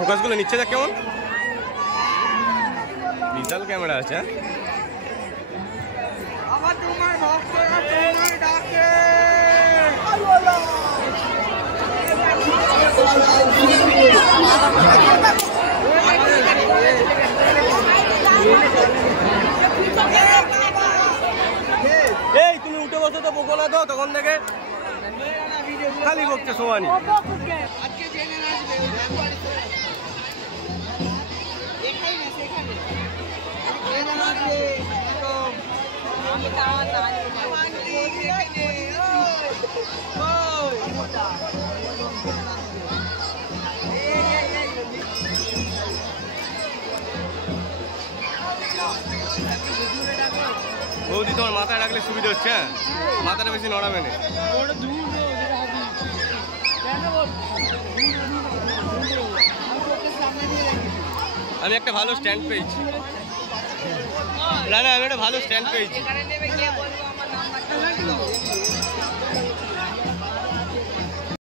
ফোকাসগুলো নিচ্ছে যা কেমন বিশাল ক্যামেরা আছে। এই তুমি উঠে বসো তো, বকো না তো, তখন থেকে খালি বকছে সোয়ানি। বৌদি তোমার মাথায় রাখলে সুবিধা হচ্ছে, হ্যাঁ মাথাটা বেশি নড়াবে না। আমি একটা ভালো স্ট্যান্ড পেয়েছি, না না আমি একটা ভালো স্ট্যান্ড পেয়েছি।